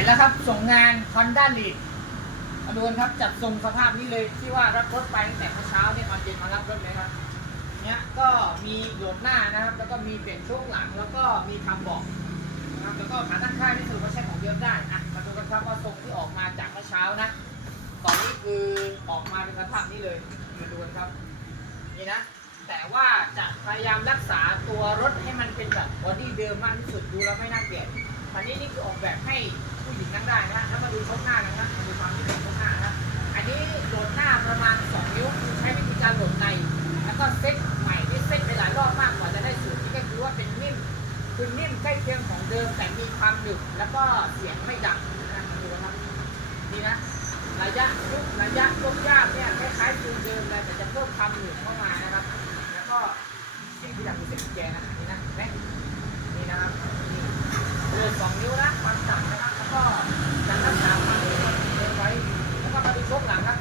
ร็จแล้วครับ ส่งงาน Honda l e a d มาดูกันครับ จัดส่งสภาพนี้เลยที่ว่ารับรถไปตั้งแต่เมื่อเช้าเนี่ยตอนเย็นมารับรถเลยครับเนี้ยก็มีโหลดหน้านะครับ แล้วก็มีเปลี่ยนช่วงหลัง แล้วก็มีทำบอกนะครับแล้วก็ขาตั้งค่ายนี่ถือว่าใช้ของเดิมได้อะมาดูกันครับว่าทรงที่ออกมาจากเมื่อเช้านะตอนนี้คือออกมาเป็นสภาพนี้เลยมาดูกันครับนี่นะแต่ว่าจะพยายามรักษาตัวรถให้มันเป็นแบบบอดี้เดิมมากที่สุดดูแล้วไม่น่าเกลียด อันนี้นี่คือออกแบบให้ผู้หญิงนั่งได้นะถ้ามาดูชกหน้ากันนะมาดูความที่เป็นชกหน้านะอันนี้โหลดหน้าประมาณ 2 นิ้วคือใช้วิธีการโหลดใน แล้วก็เซ็ตใหม่ที่เซ็ตไปหลายรอบมากกว่าจะได้สูตรที่ก็คือว่าเป็นนิ่มคือนิ่มใกล้เคียงของเดิมแต่มีความหนึบแล้วก็เสียงไม่ดังนะดูนะครับนี่นะระยะยุบระยะยกยากเนี่ยคล้ายๆปืนเดิมเลยแต่จะเพิ่มความหนืดเข้ามานะครับ แล้วก็เสียงที่ดังคือเสียงแจนะนี่นะเห็นไหมนี่นะครับ สองนิ้วนะความต่ำนะครับแล้วก็จะรักษาความหนืดเดินไว้แล้วก็มาดูชกหลังครับ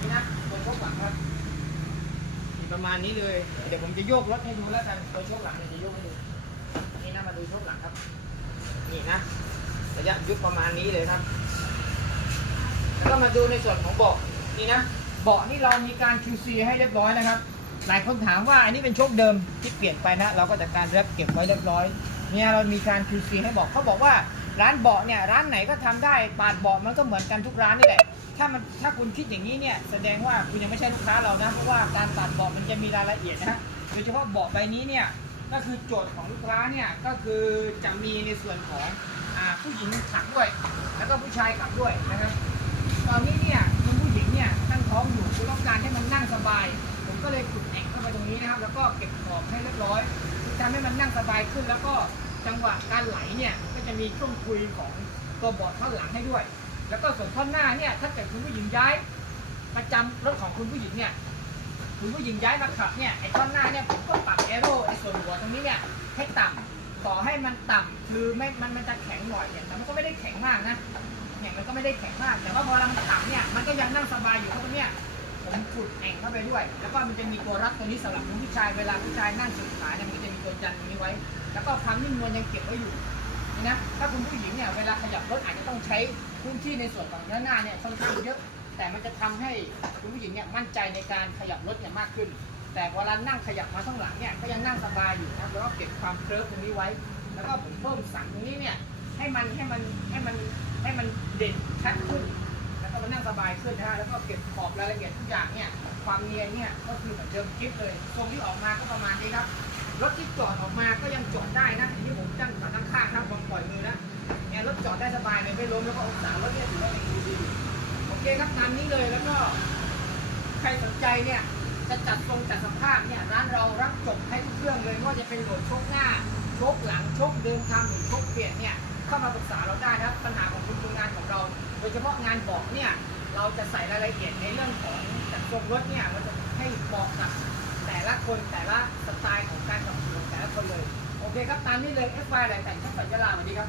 นี่นะตัวชกหลังครับประมาณนี้เลย เดี๋ยวผมจะโยกรถให้ดูแล้วกันตัวชกหลังเดี๋ยวจะโยกให้ดูนี่นะมาดูชกหลังครับ นี่นะระยะยุบประมาณนี้เลยครับ แล้วก็มาดูในส่วนของเบาะนี่นะเบาะนี่เรามีการ QC ให้เรียบร้อยนะครับ หลายคนถามว่าอันนี้เป็นโชคเดิมที่เปลี่ยนไปนะ เราก็จัดการแรปเก็บไว้เรียบร้อย เนี่ยเรามีการ QC ให้บอกเขาบอกว่าร้านเบาะเนี่ยร้านไหนก็ทำได้ปาดเบาะมันก็เหมือนกันทุกร้านนี่แหละถ้ามันถ้าคุณคิดอย่างนี้เนี่ยแสดงว่าคุณยังไม่ใช่ลูกค้าเรานะเพราะว่าการปาดเบาะมันจะมีรายละเอียดนะฮะโดยเฉพาะเบาะใบนี้เนี่ยก็คือโจทย์ของลูกค้าเนี่ยก็คือจะมีในส่วนของอผู้หญิงขับด้วย แล้วก็ผู้ชายขับด้วยนะครับตอนนี้เนี่ยคุณผู้หญิงเนี่ยตั้งท้องอยู่คุณต้องการให้มันนั่งสบาย ผมก็เลยขุดแอกเข้าไปตรงนี้นะครับ แล้วก็เก็บขอบให้ ทำให้มันนั่งสบายขึ้น แล้วก็จังหวะการไหลเนี่ยก็จะมีช่วงคุยของตัวเบาะท่อนหลังให้ด้วย แล้วก็ส่วนท่อนหน้าเนี่ยถ้าเกิดคุณผู้หญิงย้าย ประจำรถของคุณผู้หญิงเนี่ยคุณผู้หญิงย้ายมาขับเนี่ยไอ้ท่อนหน้าเนี่ยผมก็ปรับแอโร่ไอ้ส่วนหัวตรงนี้เนี่ยให้ต่ำต่อให้มันต่ำคือไม่มันมันจะแข็งหน่อยเนี่ยแต่มันก็ไม่ได้แข็งมากนะเนี่ยมันก็ไม่ได้แข็งมากแต่ว่าพอเรามันต่ำเนี่ยมันก็ยังนั่งสบายอยู่เพราะตรงเนี้ย ผมขุดแอ่งเข้าไปด้วย แล้วก็มันจะมีตัวรัดตัวนี้สำหรับผู้ชายเวลาผู้ชายนั่งสุดขาเนี่ยมันก็จะมีตัวยันตรงนี้ไว้ แล้วก็ความนิ่มนวลยังเก็บไว้อยู่นี่นะถ้าคุณผู้หญิงเนี่ยเวลาขยับรถอาจจะต้องใช้พื้นที่ในส่วนของด้านหน้าเนี่ยค่อนข้างเยอะ แต่มันจะทำให้คุณผู้หญิงเนี่ยมั่นใจในการขยับรถเนี่ยมากขึ้น แต่เวลานั่งขยับมาข้างหลังเนี่ยก็ยังนั่งสบายอยู่นะครับแล้วก็เก็บความเคลิ้มตรงนี้ไว้ แล้วก็ผมเพิ่มสันตรงนี้เนี่ยให้มันให้มันให้มันให้มันเด่นชัดขึ้น ก็นั่งสบายขึ้นนะฮะแล้วก็เก็บขอบรายละเอียดทุกอย่างเนี่ยความเนียนเนี่ยก็คือเหมือนเดิมคลิปเลยทรงที่ออกมาก็ประมาณนี้ครับรถที่จอดออกมาก็ยังจอดได้นะอันที่ผมตั้งขาตั้งข้างครับผมปล่อยมือนะเนี่ยรถจอดได้สบายเลยไม่ล้มแล้วก็องศารถเนี่ยถือว่ายังดูดีโอเคครับตามนี้เลยแล้วก็ใครสนใจเนี่ยจะจัดทรงจัดสภาพเนี่ยร้านเรารับจบให้ทุกเครื่องเลยไม่ว่าจะเป็นโหลดชคหน้าชคหลังชคเดิมทำหรือชคเปลี่ยนเนี่ยเข้ามาปรึกษาเราได้นะครับปัญหาของ เฉพาะงานบอกเนี่ย เราจะใส่รายละเอียดในเรื่องของจัดทรงรถเนี่ยเราจะให้เหมาะกับแต่ละคนแต่ละสไตล์ของการขับขี่ของแต่ละคนเลย โอเคครับ ตามนี้เลย F ไฟอะไรแต่งช่างสัญญาลาสวัสดีครับ